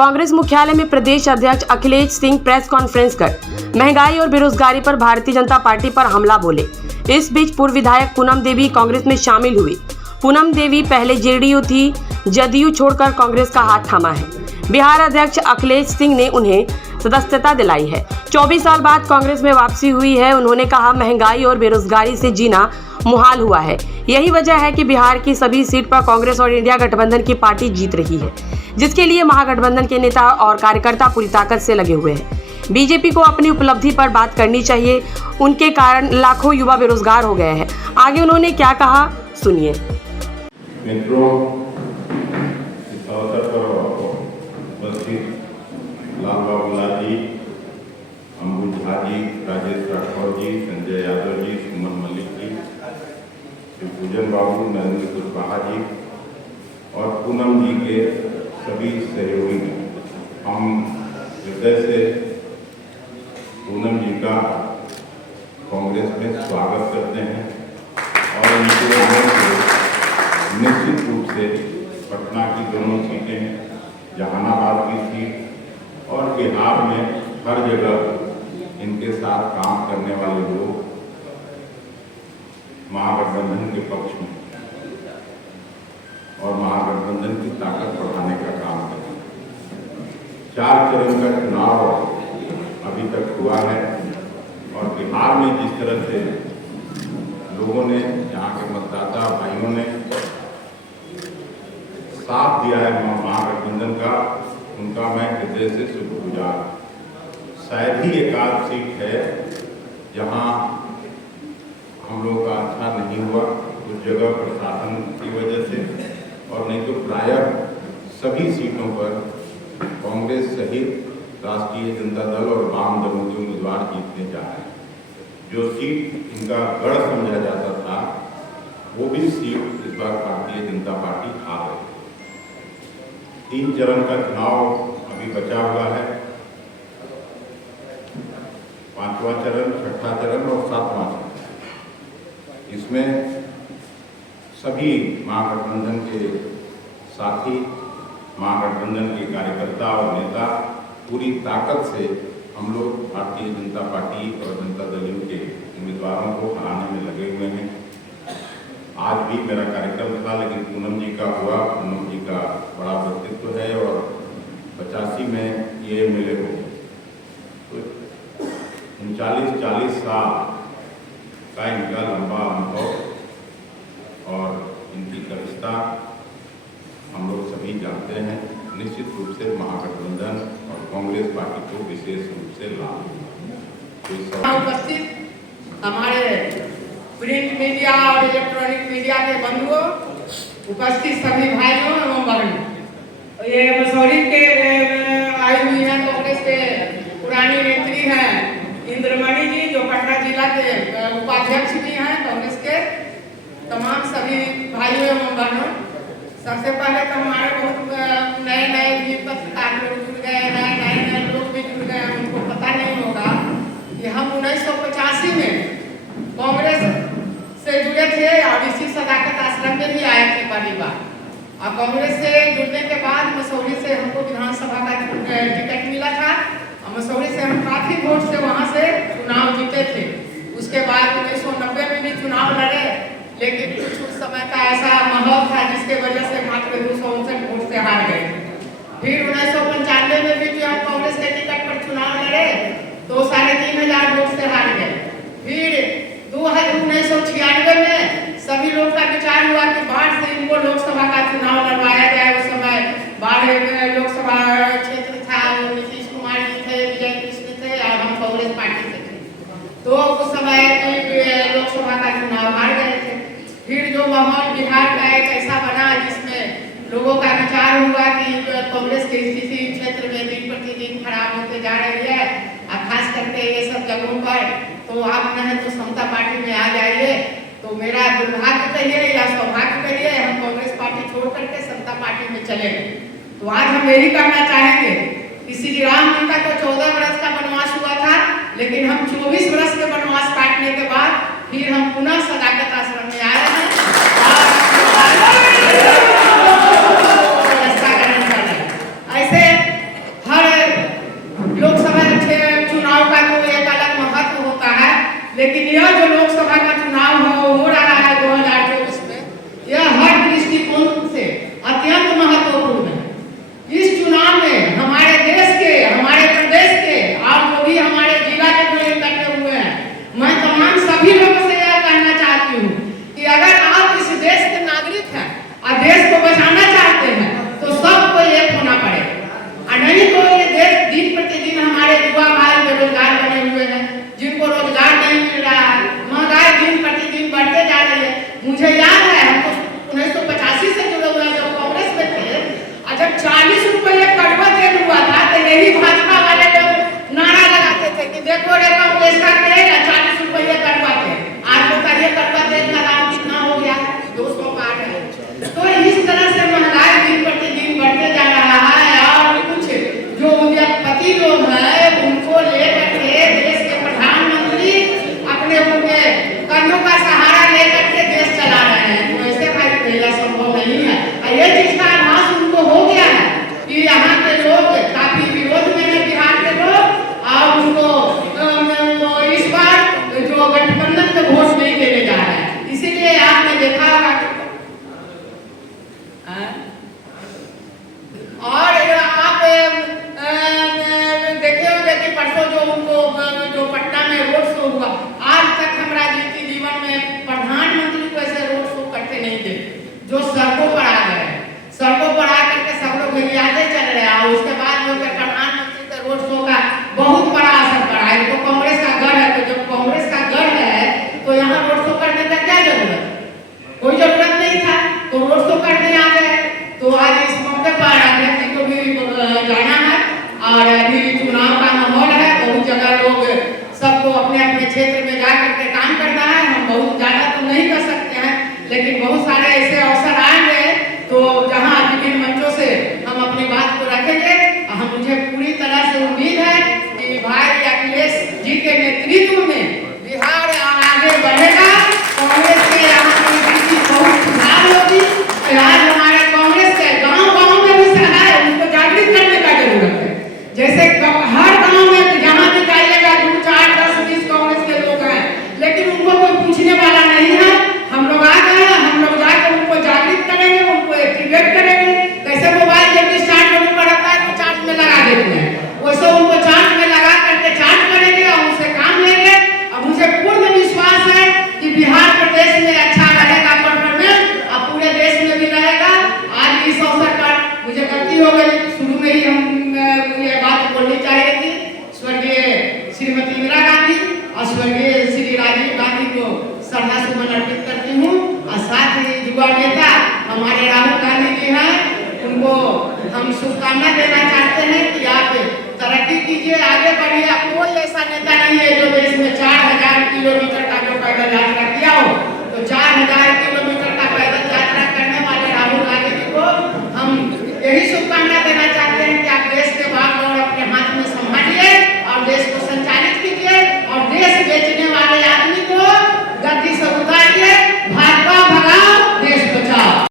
कांग्रेस मुख्यालय में प्रदेश अध्यक्ष अखिलेश सिंह प्रेस कॉन्फ्रेंस कर महंगाई और बेरोजगारी पर भारतीय जनता पार्टी पर हमला बोले। इस बीच पूर्व विधायक पूनम देवी कांग्रेस में शामिल हुई। पूनम देवी पहले जेडीयू थी, जदयू छोड़कर कांग्रेस का हाथ थामा है। बिहार अध्यक्ष अखिलेश सिंह ने उन्हें सदस्यता दिलाई है। 24 साल बाद कांग्रेस में वापसी हुई है। उन्होंने कहा, महंगाई और बेरोजगारी से जीना मुहाल हुआ है। यही वजह है कि बिहार की सभी सीट पर कांग्रेस और इंडिया गठबंधन की पार्टी जीत रही है, जिसके लिए महागठबंधन के नेता और कार्यकर्ता पूरी ताकत से लगे हुए हैं। बीजेपी को अपनी उपलब्धि पर बात करनी चाहिए। उनके कारण लाखों युवा बेरोजगार हो गए हैं। आगे उन्होंने क्या कहा, सुनिए। मित्रों, इस अवसर पर उपस्थित लाल बाबू जी, अंबुज झा जी, राजेश राठौर जी, संजय यादव जी, सुमन मलिक जी, पूजन बाबू, नरेंद्र कुशवाहा जी और पूनम जी के सभी सहयोगी, हम हृदय से पूनम जी का कांग्रेस में स्वागत करते हैं और उनके निश्चित रूप से पटना की दोनों सीटें, जहानाबाद की सीट और बिहार में हर जगह इनके साथ काम करने वाले लोग महागठबंधन के पक्ष में और महागठबंधन की ताकत बढ़ाने का काम करें। 4 चरण का चुनाव अभी तक हुआ है और बिहार में जिस तरह से लोगों ने, यहाँ के मतदाता भाइयों ने साथ दिया है महागठबंधन का, उनका मैं हृदय से शुक्रगुजार। शायद ही एक आध सीट है जहाँ हम लोग का अच्छा नहीं हुआ, उस जगह प्रशासन की वजह से, और नहीं तो प्रायः सभी सीटों पर कांग्रेस सहित राष्ट्रीय जनता दल और वाम दलों के उम्मीदवार जीतने जा रहे हैं। जो सीट इनका गढ़ समझा जाता था, वो भी सीट इस बार भारतीय जनता पार्टी हार रही है। 3 चरण का चुनाव अभी बचा हुआ है। 5वां चरण, 6ठा चरण और 7वां चरण। इसमें सभी महागठबंधन के साथी, महागठबंधन के कार्यकर्ता और नेता पूरी ताकत से हम लोग भारतीय जनता पार्टी और जनता दल के उम्मीदवारों को हराने में लगे हुए हैं। आज भी मेरा कार्यक्रम था, लेकिन पूनम जी का हुआ। पूनम जी का बड़ा व्यक्तित्व है और 85 में ये मिले हो, तो 39-40 साल का इनका लंबा अनुभव और इनकी गरिष्ठता हम लोग सभी जानते हैं। निश्चित रूप से महागठबंधन और कांग्रेस पार्टी को विशेष रूप से लाभ। उपस्थित हमारे प्रिंट मीडिया और इलेक्ट्रॉनिक मीडिया के बंधुओं, उपस्थित सभी भाइयों एवं बहनों, ये मसूरी के आई हुई है कांग्रेस के पुरानी नेत्री हैं इंद्रमणि जी, जो पटना जिला के उपाध्यक्ष भी हैं कांग्रेस के। तमाम सभी भाइयों एवं बहनों, सबसे पहले तो हमारे बहुत नए भी पत्रकार लोग जुड़ गए हैं, नए लोग भी जुड़ गए हैं। उनको पता नहीं होगा कि हम 1985 में कांग्रेस से जुड़े थे और इसी सदाकत आश्रम में भी आए थे पहली बार। और कांग्रेस से जुड़ने के बाद मसूरी से हमको विधानसभा का टिकट मिला था और मसूरी से हम काफी वोट से वहाँ से चुनाव जीते थे। उसके बाद 1990 में भी चुनाव लड़े, लेकिन कुछ उस समय का ऐसा माहौल था जिसके वजह से मात्र 259 वोट से हार गए। फिर 1995 में भी जो हम कांग्रेस के टिकट पर चुनाव लड़े तो 3500 वोट से हार गए। फिर 1996 में सभी लोग का विचार हुआ कि बाढ़ से इनको लोकसभा का चुनाव लड़वाया जाए। उस समय बाढ़ लोकसभा क्षेत्र था, नीतीश कुमार जी थे, विजय कृष्ण थे और हम कांग्रेस पार्टी से थे, तो उस समय लोकसभा का चुनाव हार गए थे। फिर जो माहौल बिहार का एक ऐसा बना जिसमें लोगों का विचार हुआ कि कांग्रेस की स्थिति क्षेत्र में दिन प्रतिदिन खराब होते जा रही है, और खास करके ये सब जगहों पर, तो आप नहीं तो समता पार्टी में आ जाइए। तो मेरा दुर्भाग्य कहिए या सौभाग्य कहिए, हम कांग्रेस पार्टी छोड़ करके समता पार्टी में चले गए। तो आज हम यही कहना चाहेंगे कि श्री राम जी का तो 14 वर्ष का वनवास हुआ था, लेकिन हम 24 वर्ष के वनवास काटने के बाद फिर हम पुनः सदाकत आश्रम में आए हैं और ऐसे यह जो लोकसभा का चुनाव हो रहा है 2024 में, यह हर दृष्टिकोण से अत्यंत महत्वपूर्ण है। इस चुनाव में हमारे देश के, हमारे प्रदेश के और जो भी हमारे जिला के जो इकट्ठे हुए हैं, मैं तमाम सभी लोगों से यह कहना चाहती हूँ कि अगर आप इस देश के नागरिक हैं और देश को बचाना चाहते हैं तो सबको एक होना पड़ेगा। और नहीं तो ये देश दिन प्रतिदिन हमारे युवा भाई बेरोजगार बने हुए हैं, जिनको रोजगार नहीं मिल रहा है, महंगाई दिन प्रतिदिन बढ़ते जा रही है। मुझे याद है हम तो 1985 से जुड़े हुए हैं, जब कांग्रेस में थे और जब 40 रुपये कड़वा तेल हुआ था तो यही भाजपा वाले लोग नारा लगाते थे कि देखो रे कांग्रेस का तेल 40 रुपये कड़वा तेल। आज बताइए कड़वा तेल का दाम कितना हो गया है? 200 पार है। तो इस तरह से महंगाई दिन प्रतिदिन बढ़ते जा रहा है और कुछ जो उद्योगपति लोग हैं उनको लेकर के देश के प्रधानमंत्री अपने उनके कंधों का सहारा लेकर के देश चला रहे हैं। तो ऐसे भाई पहला संभव नहीं है। ये चीज का आभास उनको हो गया है कि यहाँ के लोग काफी विरोध में है, बिहार के लोग, और उनको इस बार जो गठबंधन के वोट नहीं देने जा रहे हैं। इसीलिए आपने देखा होगा और आप देखे होंगे कि परसों जो उनको जो पटना में रोड शो हुआ, आज तक हम राजनीतिक जीवन में प्रधानमंत्री को ऐसे रोड शो करते नहीं देखे, जो सड़कों पर आ गए, सड़कों पर आ करके सब लोग आगे चल रहे हैं। और उसके बाद में प्रधानमंत्री के रोड शो का बहुत बड़ा असर पड़ा है। तो कांग्रेस का गढ़ है, तो जब कांग्रेस का गढ़ है तो यहाँ रोड शो करने का क्या जरूरत? कोई जरूरत नहीं था, तो रोड शो करने आ गए। तो आज इस मौके पर अध्यक्ष को भी जाना है और अभी चुनाव का माहौल है, बहुत जगह लोग सबको अपने अपने क्षेत्र में जा करके काम करना है। हम बहुत ज्यादा तो नहीं कर सकते हैं, लेकिन बहुत सारे ऐसे अवसर आएंगे तो जहां विभिन्न मंचों से हम अपनी बात को रखेंगे। हम मुझे पूरी तरह से उम्मीद है कि भाई अखिलेश जी के नेतृत्व में बिहार आगे बढ़ेगा, कांग्रेस के यहाँ की बहुत सुधार होगी। आज हमारे कांग्रेस के गांव-गांव में भी है, उनको जागृत करने का जरूरत है। जैसे हर गांव में जहाँ भी जाइएगा 2, 4, 10, 20 कांग्रेस के लोग हैं, लेकिन उनको कोई पूछने वाला नहीं है। हम लोग आ गए हैं, हम लोग जाकर उनको जागृत करेंगे, उनको एक्टिवेट करेंगे। कैसे मोबाइल जब चार्ज होने पर आता है तो चार्ज में लगा देते हैं, वैसे उनको चार्ज में लगा करके चार्ज करेंगे और उनसे काम लेंगे। और मुझे पूर्ण विश्वास है कि बिहार प्रदेश में अच्छा रहेगा परफॉर्मेंस और पूरे देश में भी रहेगा। आज इस अवसर पर मुझे गलती हो गई, शुरू में ही हम ये बात बोलनी चाहिए थी। स्वर्गीय श्रीमती इंदिरा गांधी और स्वर्गीय श्री राजीव गांधी को श्रद्धा सुमन अर्पित करती हूँ। और साथ ही युवा नेता हमारे राहुल गांधी जी हैं, उनको हम शुभकामना देना चाहते हैं कि आप तरक्की कीजिए, आगे बढ़िए। कोई ऐसा नेता नहीं है जो देश में